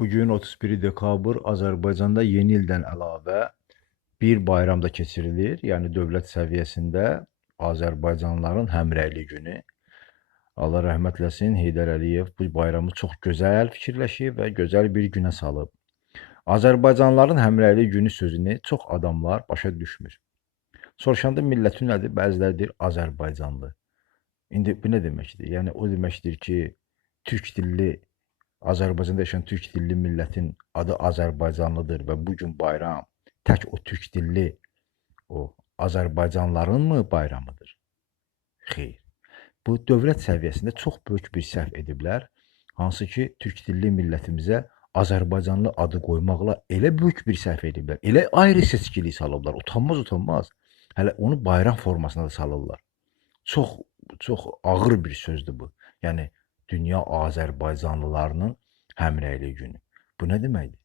Bugün 31 dekabr Azərbaycanda yeni ildən əlavə bir bayram da keçirilir. Yəni dövlət səviyyəsində Azərbaycanlıların həmrəylik günü. Allah rəhmət eləsin, Heydər Əliyev bu bayramı çox gözəl fikirləşib və gözəl bir günə salıb. Azərbaycanlıların həmrəylik günü sözünü çox adamlar başa düşmür. Soruşanda millətin nədir? Bəziləri deyir Azərbaycanlı. İndi bu nə deməkdir? Yəni o deməkdir ki, türk dilli Azərbaycanda yaşayan türk dilli millətin adı Azərbaycanlıdır və bu gün bayram tək o türk dilli o Azərbaycanlıların mı bayramıdır? Xeyr. Bu dövlət səviyyəsində çox böyük bir səhv ediblər. Hansı ki, türk dilli millətimizə Azərbaycanlı adı qoymaqla elə böyük bir səhv ediblər. Elə ayrı seçkilik salıblar. Utanmaz utanmaz. Hələ onu bayram formasına da salırlar. Çox çox ağır bir sözdür bu. Yəni dünya Azərbaycanlılarının həmrəylik günü. Bu nə deməkdir?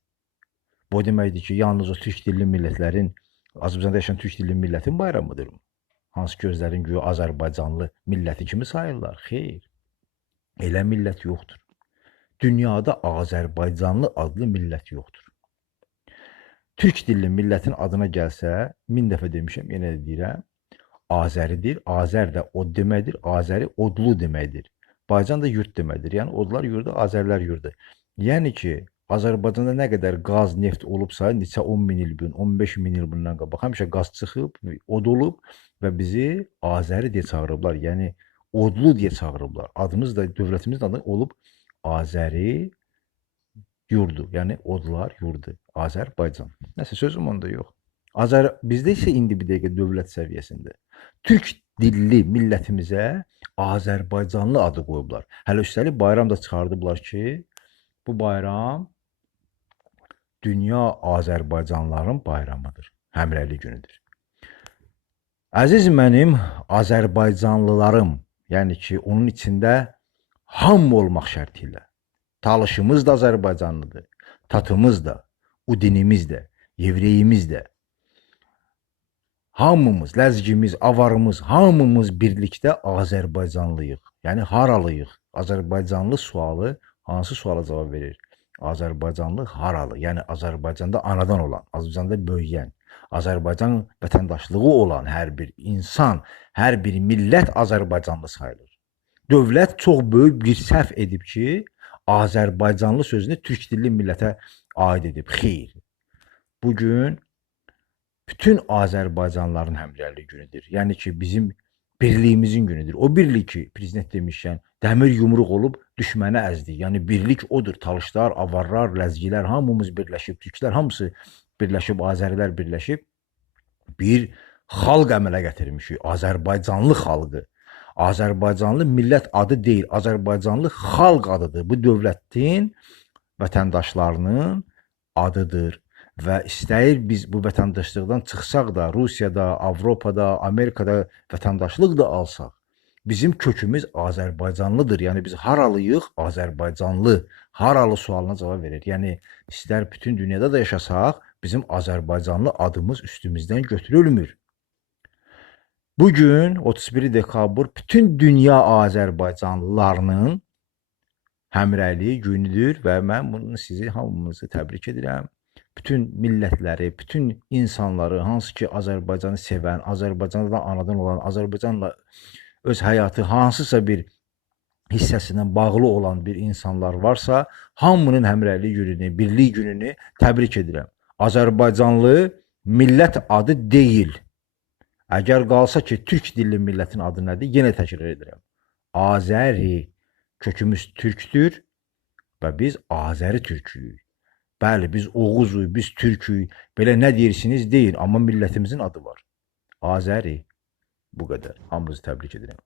Bu deməkdir ki, yalnız o türk dilli millətlərin Azərbaycanda yaşayan türk dilli millətin bayramıdır mı? Hansı ki, özlərin güya Azərbaycanlı milləti kimi sayırlar? Xeyr. Elə millət yoxdur. Dünyada Azərbaycanlı adlı millət yoxdur. Türk dilli millətin adına gəlsə, min dəfə demişəm, yenə də deyirəm, Azəridir. Azər də od deməkdir. Azəri odlu deməkdir. Baycan da yurt deməkdir. Yəni odlar yurdu, Azərlər yurdu. Yəni ki, Azərbaycanda nə qədər qaz, neft olubsa, neçə 10 min il bun, 15 min il bundan qabaq həmişə qaz çıxıb, od olub və bizi Azəri deyə çağırıblar. Yəni odlu deyə çağırıblar. Adımız da dövlətimizin adı olub Azəri yurdu. Yəni odlar yurdu. Azərbaycan. Nəsə sözüm onda yox. Azər bizdə isə indi bir dəqiqə dövlət səviyyəsində türk dilli millətimizə Azərbaycanlı adı qoyublar. Hələ üstəlik bayram da çıxardıblar ki, bu bayram dünya Azərbaycanlıların bayramıdır. Həmrəylik günüdür. Əziz mənim Azərbaycanlılarım, yəni ki, onun içində hamı olmaq şərti ilə. Talışımız da Azərbaycanlıdır, tatımız da, o dinimiz də, yevreyimiz də, hamımız, ləzgimiz, avarımız, hamımız birlikdə Azərbaycanlıyıq. Yəni haralıyıq? Azərbaycanlı sualı hansı suala cavab verir? Azərbaycanlı haralı? Yəni Azərbaycanda anadan olan, Azərbaycanda böyüyən, Azərbaycan vətəndaşlığı olan hər bir insan, hər bir millət Azərbaycanlı sayılır. Dövlət çox böyük bir səhv edib ki, Azərbaycanlı sözünü türk dilli millətə aid edib. Xeyr. Bu gün bütün Azərbaycanlıların həmrəylik günüdür. Yəni ki, bizim birliyimizin günüdür. O birlik ki, prezident demişkən, dəmir yumruq olub düşməni əzdi. Yəni birlik odur. Talışlar, avarlar, ləzgilər hamımız birləşib, türklər hamısı birləşib, Azərilər birləşib bir xalq əmələ gətirmişik. Azərbaycanlı xalqı. Azərbaycanlı millət adı deyil, Azərbaycanlı xalq adıdır. Bu dövlətin vətəndaşlarının adıdır və istəyir biz bu vətəndaşlıqdan çıxsaq da, Rusiyada, Avropada, Amerikada vətəndaşlıq da alsaq, bizim kökümüz Azərbaycanlıdır. Yəni biz haralıyıq? Azərbaycanlı. Haralı sualına cavab verir. Yəni istər bütün dünyada da yaşasaq, bizim Azərbaycanlı adımız üstümüzdən götürülmür. Bu gün 31 dekabr bütün dünya Azərbaycanlılarının həmrəyliyi günüdür və mən bunu sizi hamımızı təbrik edirəm. Bütün millətləri, bütün insanları, hansı ki Azərbaycanı sevən, Azərbaycanda anadan olan, Azərbaycanla öz həyatı hansısa bir hissəsindən bağlı olan bir insanlar varsa, hamının həmrəylik gününü, birlik gününü təbrik edirəm. Azərbaycanlı millət adı deyil. Əgər qalsa ki, türk dilli millətin adı nədir? Yenə təkrar edirəm. Azəri kökümüz türkdür və biz Azəri türküyük. Bəli, biz Oğuzuyuq, biz türküyük. Belə nə deyirsiniz deyin, amma millətimizin adı var. Azəri. Bu qədər. Hamınızı təbrik edirəm.